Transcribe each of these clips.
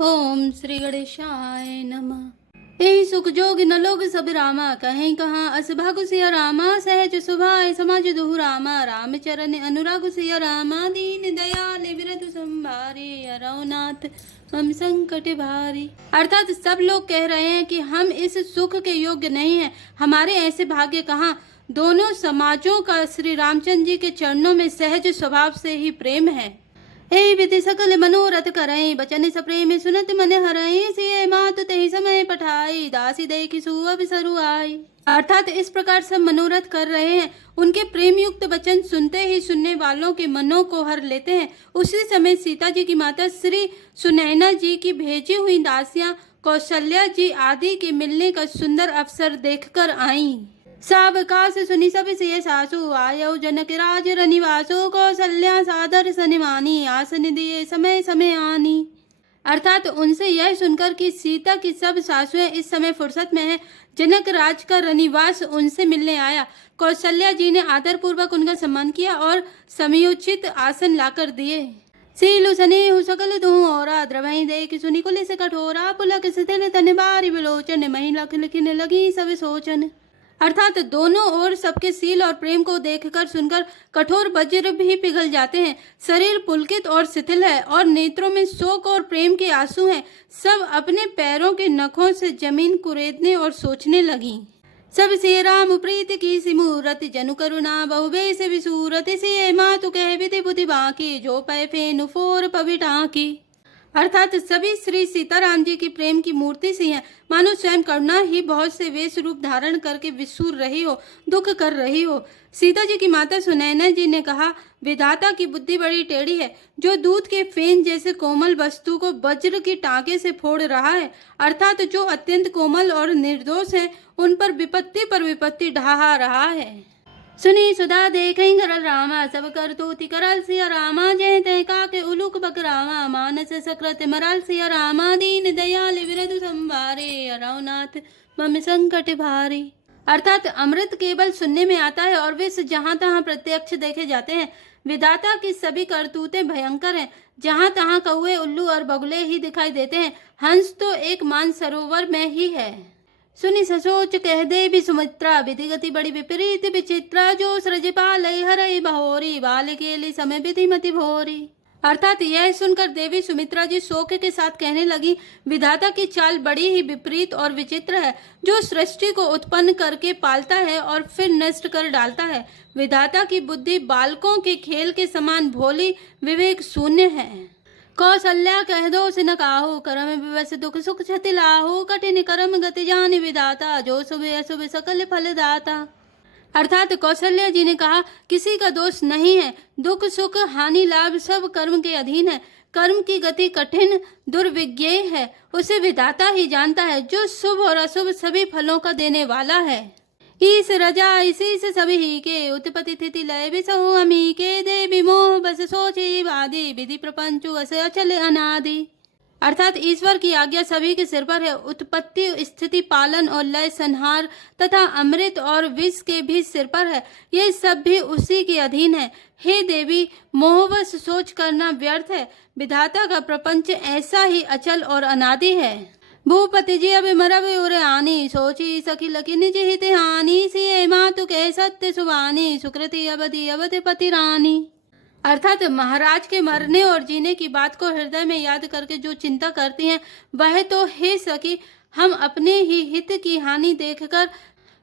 ओम श्री गणेशाय नमः। यही सुख जोग न लोग सब रामा, कहीं कहाँ अस भागु सिया रामा। सहज सुभाय समाज दुहु रामा, राम चरण अनुराग सिया रामा। दीन दयाल बिरधु संभारे, अरौनाथ मम संकट भारी। अर्थात सब लोग कह रहे हैं कि हम इस सुख के योग्य नहीं हैं, हमारे ऐसे भाग्य कहाँ। दोनों समाजों का श्री रामचंद्र जी के चरणों में सहज स्वभाव से ही प्रेम है। हे विधि सकल मनोरथ करई, बचन सप्रेम सुनत मन हरई। सिय मातु तेहि समय पठाई, दासी देखि सुअब सरु आई। अर्थात इस प्रकार सब मनोरथ कर रहे हैं, उनके प्रेम युक्त वचन सुनते ही सुनने वालों के मनों को हर लेते हैं। उसी समय सीता जी की माता श्री सुनैना जी की भेजी हुई दासियां कौशल्या जी आदि के मिलने का सुंदर अवसर देखकर आईं। सावकाश सुनि सब सिय सासु, आयौ जनक राज रनिवासु। कौशल्या सादर सनिमानी, आसन दिए समय समय आनी। अर्थात उनसे यह सुनकर कि सीता की सब सासुएं इस समय फुर्सत में हैं, जनक राज का रनिवास उनसे मिलने आया। कौशल्या जी ने आदर पूर्वक उनका सम्मान किया और समयोचित आसन लाकर दिए। सीलु सनेहु सकल दुहु औरा, द्रवहि देख सुनि कुल से कठोरा। पुलक सिथिल तन बारी विलोचन, मही लख लिखिन लगी सब सोचन। अर्थात दोनों ओर सबके सील और प्रेम को देखकर सुनकर कठोर वज्र भी पिघल जाते हैं। शरीर पुलकित और शिथिल है और नेत्रों में शोक और प्रेम के आंसू हैं। सब अपने पैरों के नखों से जमीन कुरेदने और सोचने लगी। सब सिय राम प्रीति की सिमूरत, जनु करुणा बहुबे से विसूरत। सिय मातु कह विधि बुद्धि बाकी, जो पै फेनु फोर पविटा की। अर्थात सभी श्री सीताराम जी की प्रेम की मूर्ति सी हैं, मानो स्वयं करुणा ही बहुत से वेश रूप धारण करके विसूर रही हो, दुख कर रही हो। सीता जी की माता सुनैना जी ने कहा, विधाता की बुद्धि बड़ी टेढ़ी है, जो दूध के फेन जैसे कोमल वस्तु को वज्र की टाँके से फोड़ रहा है। अर्थात जो अत्यंत कोमल और निर्दोष है, उन पर विपत्ति ढहा रहा है। सुनी सुधा देखई करल रामा, सब कर तूति करल सिया रामा। जय तय काके उलूक बक रामा, मानस सकृत मरल सिया रामा। दीन दयाल बिरधु संभारे, अरौनाथ मम संकट भारी। अर्थात अमृत केवल सुनने में आता है और विष जहाँ तहाँ प्रत्यक्ष देखे जाते हैं। विधाता की सभी करतूतें भयंकर हैं, जहाँ तहाँ कौए उल्लू और बगुले ही दिखाई देते हैं। हंस तो एक मानसरोवर में ही है। सुनि ससोच कह देवी सुमित्रा, विधि गति बड़ी विपरीत विचित्रा। जो सृज पालई हरई बहोरी, बाल केली समय विधि मति भोरी। अर्थात यह सुनकर देवी सुमित्रा जी शोक के साथ कहने लगी, विधाता की चाल बड़ी ही विपरीत और विचित्र है, जो सृष्टि को उत्पन्न करके पालता है और फिर नष्ट कर डालता है। विधाता की बुद्धि बालकों के खेल के समान भोली विवेक शून्य है। कौशल्या कह दो सिन काहू, करम विवश दुख सुख क्षति लाहू। कठिन कर्म गति जानि विधाता, जो शुभ अशुभ सकल फल दाता। अर्थात कौशल्या जी ने कहा, किसी का दोष नहीं है, दुख सुख हानि लाभ सब कर्म के अधीन है। कर्म की गति कठिन दुर्विज्ञेय है, उसे विधाता ही जानता है, जो शुभ और अशुभ सभी फलों का देने वाला है। ईस रजा इसी से सभी ही के, उत्पत्ति स्थिति लय विसहु अमी के। देवी मोह बस सोची वादी, विधि प्रपंचु अस अचल अनादि। अर्थात ईश्वर की आज्ञा सभी के सिर पर है। उत्पत्ति स्थिति पालन और लय संहार तथा अमृत और विष के भी सिर पर है, ये सब भी उसी के अधीन है। हे देवी, मोहवश सोच करना व्यर्थ है। विधाता का प्रपंच ऐसा ही अचल और अनादि है। भूपति जी अब मरब उर आनी, सोची सखी लकी निज हित हानि। सिय मातु कह सत्य सुवानी, सुकृति अवधि अवध पति रानी। अर्थात महाराज के मरने और जीने की बात को हृदय में याद करके जो चिंता करती हैं, वह तो हे सखी हम अपने ही हित की हानि देखकर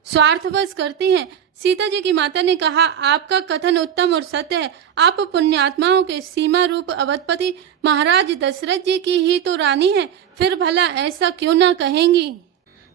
स्वार्थवश करती हैं। सीता जी की माता ने कहा, आपका कथन उत्तम और सत्य है। आप पुण्यात्माओं के सीमा रूप अवधपति महाराज दशरथ जी की ही तो रानी है, फिर भला ऐसा क्यों ना कहेंगी।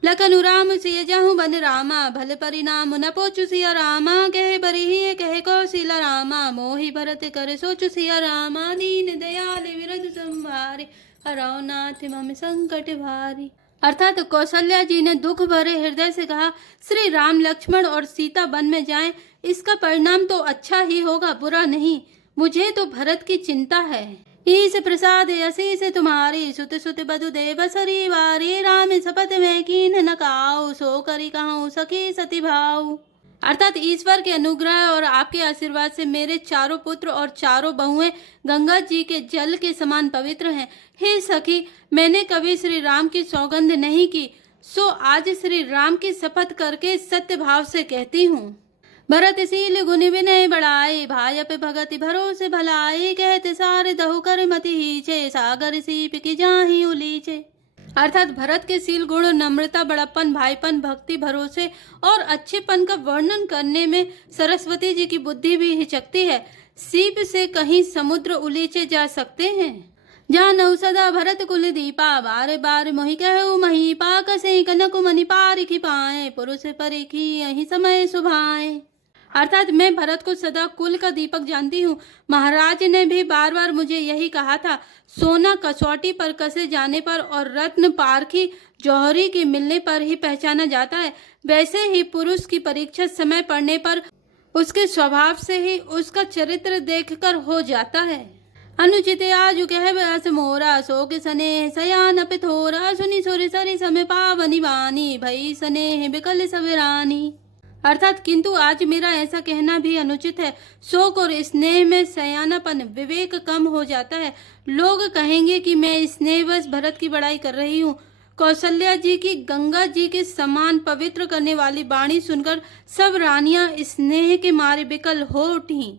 लखनु राम सिय जाहु बन रामा, भले परिणाम न पोचु सिया रामा। कहे बरिहि कहे कौशिला रामा, मोहि भरत करे सोचु सिया रामा। दीन दयाल बिरधु संभारे, अरौनाथ मम संकट भारी। अर्थात कौशल्या जी ने दुख भरे हृदय से कहा, श्री राम लक्ष्मण और सीता वन में जाएं, इसका परिणाम तो अच्छा ही होगा, बुरा नहीं। मुझे तो भरत की चिंता है। ईस प्रसाद असीस तुम्हारी, सुत सुत बधु देव सरी वारी। राम शपथ में कीन न काऊ, सो करी कहूँ सखी सती भाऊ। अर्थात ईश्वर के अनुग्रह और आपके आशीर्वाद से मेरे चारों पुत्र और चारों बहुएं गंगा जी के जल के समान पवित्र हैं। हे सखी, मैंने कभी श्री राम की सौगंध नहीं की, सो आज श्री राम की शपथ करके सत्य भाव से कहती हूँ। भरतशील गुनि विनय बढ़ाए, भाई पे भगति भरोसे भलाए, कहते सारे दहु कर मति हीचे, सागर सीप की जाहि उलीचे। अर्थात भरत के शील गुण, नम्रता, बड़प्पन, भाईपन, भक्ति, भरोसे और अच्छेपन का वर्णन करने में सरस्वती जी की बुद्धि भी हिचकती है। सीप से कहीं समुद्र उलीचे जा सकते हैं। जानऊ सदा भरत कुल दीपा, बारे बार मोहि कहु महीपा, कसे कनक मनि पारिखि पाए, पुरुष परिखी यही समय सुभाए। अर्थात मैं भरत को सदा कुल का दीपक जानती हूँ। महाराज ने भी बार बार मुझे यही कहा था। सोना कसौटी पर कसे जाने पर और रत्न पारखी जौहरी के मिलने पर ही पहचाना जाता है, वैसे ही पुरुष की परीक्षा समय पड़ने पर उसके स्वभाव से ही उसका चरित्र देखकर हो जाता है। अनुचित आजु कह बस मोरा, सो के स्नेह सयान पिथोरा, सुनी सोरी सरी समय पावनी बानी, भई स्नेह बिकल सविरानी। अर्थात किंतु आज मेरा ऐसा कहना भी अनुचित है। शोक और स्नेह में सयानापन, विवेक कम हो जाता है। लोग कहेंगे कि मैं स्नेहवश भरत की बड़ाई कर रही हूँ। कौशल्या जी की गंगा जी के समान पवित्र करने वाली वाणी सुनकर सब रानियां स्नेह के मारे विकल हो उठी।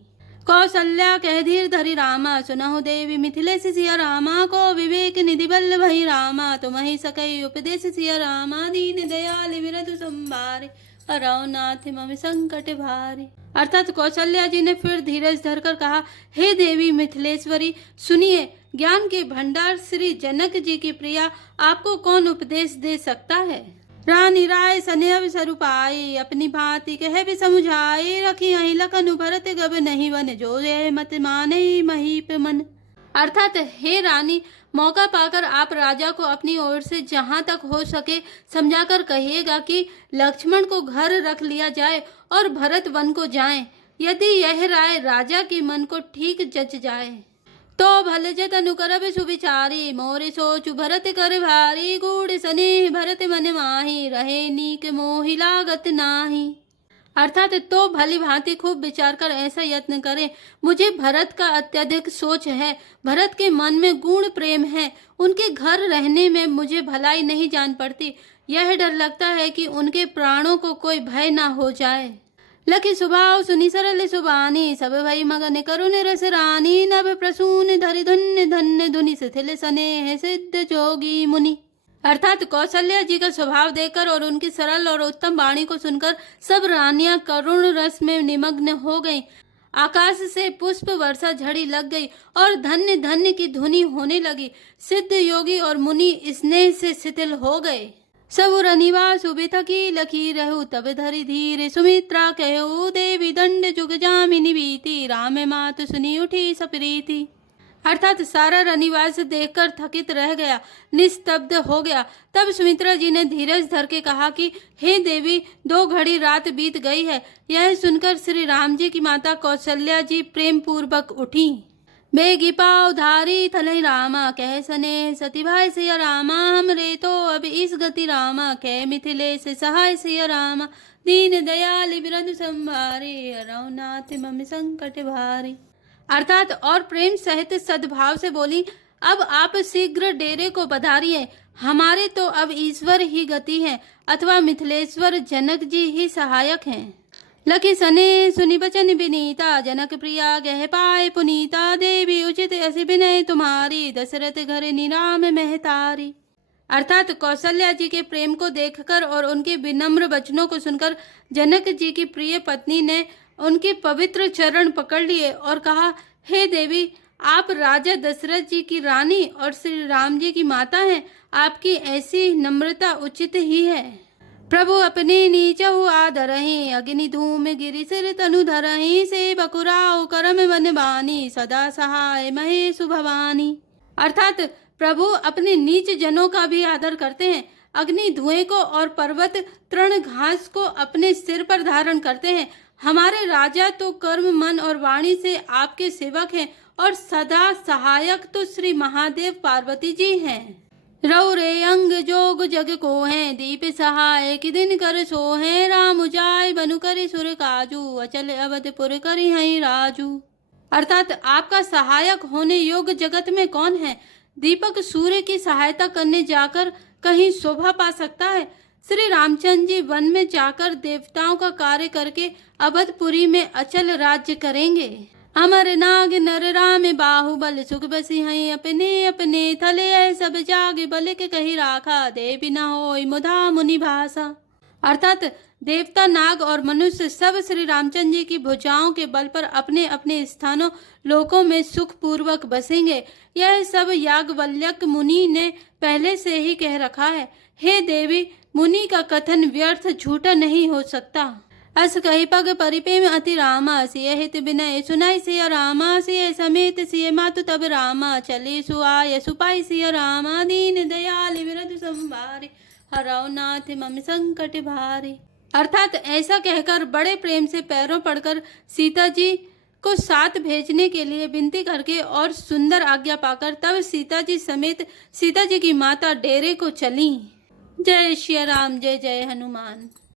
कौशल्या कह धीर धरि रामा, सुनहु देवी मिथिलेश सिया रामा, को विवेक निधि बल भई रामा, तुम ही सकई उपदेश सिया रामा, दीन दयाल विरधु संभारे, नाथ मम संकट भारी। अर्थात कौशल्या जी ने फिर धीरज धरकर कहा, हे देवी मिथिलेश्वरी, सुनिए, ज्ञान के भंडार श्री जनक जी की प्रिया, आपको कौन उपदेश दे सकता है। रानी राय स्नेह स्वरूपाई, अपनी भांति कह भी समझाए, रखी अहि लखन भरत गब नहीं वन, जो यह मत माने महीप मन। अर्थात हे रानी, मौका पाकर आप राजा को अपनी ओर से जहां तक हो सके समझाकर कहिएगा कि लक्ष्मण को घर रख लिया जाए और भरत वन को जाएं। यदि यह राय राजा के मन को ठीक जच जाए तो भले जतनु करब सुविचारी, मोरे सोचु भरत कर भारी, गूढ़ स्नेह भरत मन माही, रहे नीक मोहि लागत नाही। अर्थात तो भली भांति खूब विचार कर ऐसा यत्न करें। मुझे भरत का अत्यधिक सोच है। भरत के मन में गूढ़ प्रेम है। उनके घर रहने में मुझे भलाई नहीं जान पड़ती। यह डर लगता है कि उनके प्राणों को कोई भय ना हो जाए। लखी स्वभाव सुनी सरल सुबानी, सब भई मगन करुण रस रानी, नभ प्रसून धरि धन्य धन्य धुनि, शिथिल स्नेह सिद्ध जोगी मुनि। अर्थात कौशल्या जी का स्वभाव देखकर और उनकी सरल और उत्तम वाणी को सुनकर सब रानियां करुण रस में निमग्न हो गईं। आकाश से पुष्प वर्षा झड़ी लग गई और धन्य धन्य की धुनी होने लगी। सिद्ध योगी और मुनि स्नेह से शिथिल हो गए। सब रनिवा सुबित की लखी रहु, तब धरि धीरे सुमित्रा कहु, देवी दंड जुग जामिनी बीती, राम मात सुनी उठी सप्रीति। अर्थात सारा रनिवास देखकर थकित रह गया, निस्तब्ध हो गया। तब सुमित्रा जी ने धीरज धर के कहा कि हे देवी, 2 घड़ी रात बीत गई है। यह सुनकर श्री राम जी की माता कौशल्या जी प्रेम पूर्वक उठी। बेगी पाव धारी थलई रामा, कह सने सती भाई सिया रामा, हमरे तो अब इस गति रामा, कह मिथिलेश सहाय सिया रामा, दीन दयाल बिरधु संभारे, नाथ मम संकट भारी। अर्थात और प्रेम सहित सद्भाव से बोली, अब आप शीघ्र डेरे को पधारिए। हमारे तो अब ईश्वर ही गति है अथवा मिथिलेश्वर जनक जी ही सहायक हैं। लखी सने सुनी बचन विनीता, जनक प्रिया गह पाए पुनीता, देवी उचित असी विनय तुम्हारी, दशरथ घर निराम महतारी। अर्थात कौशल्या जी के प्रेम को देखकर और उनके विनम्र वचनों को सुनकर जनक जी की प्रिय पत्नी ने उनके पवित्र चरण पकड़ लिए और कहा, हे देवी, आप राजा दशरथ जी की रानी और श्री राम जी की माता हैं। आपकी ऐसी नम्रता उचित ही है। प्रभु अपने नीचहु आदरहि, अग्नि धूम गिरि सिर तनु धरहि, से बकुराओ करम वन बानी, सदा सहाय महेश भवानी। अर्थात प्रभु अपने नीच जनों का भी आदर करते हैं। अग्नि धुएं को और पर्वत तृण घास को अपने सिर पर धारण करते हैं। हमारे राजा तो कर्म मन और वाणी से आपके सेवक हैं और सदा सहायक तो श्री महादेव पार्वती जी हैं। रऊ रे अंग जोग जग को है, दीप सहाय कि दिन कर सो है, राम जाय बनु करि सुर काजू, अचल अवधपुर करि हई राजू। अर्थात आपका सहायक होने योग्य जगत में कौन है? दीपक सूर्य की सहायता करने जाकर कहीं शोभा पा सकता है? श्री रामचंद्र जी वन में जाकर देवताओं का कार्य करके अवधपुरी में अचल राज्य करेंगे। अमर नाग नर राम बाहुबल, सुख बसी हई अपने अपने थले, सब जाग बल के कही राखा, देवी न होई मुधा मुनि भाषा। अर्थात देवता, नाग और मनुष्य सब श्री रामचंद्र जी की भुजाओं के बल पर अपने अपने स्थानों लोकों में सुख पूर्वक बसेंगे। यह सब याज्ञवल्क्य मुनि ने पहले से ही कह रखा है। हे देवी, मुनि का कथन व्यर्थ झूठा नहीं हो सकता। अस कही पग परिपेम अति रामा, सिय हित विनय सुनाई सिय रामा, सिय समेत सिय मातु तब रामा, चले सुआय सुपाई सिय रामा, दीन दयाल विरध संवारे, हरौ नाथ मम संकट भारे। अर्थात ऐसा कहकर बड़े प्रेम से पैरों पड़कर सीता जी को साथ भेजने के लिए विनती करके और सुंदर आज्ञा पाकर तब सीता जी समेत सीता जी की माता डेरे को चली। जय श्री राम, जय जय हनुमान।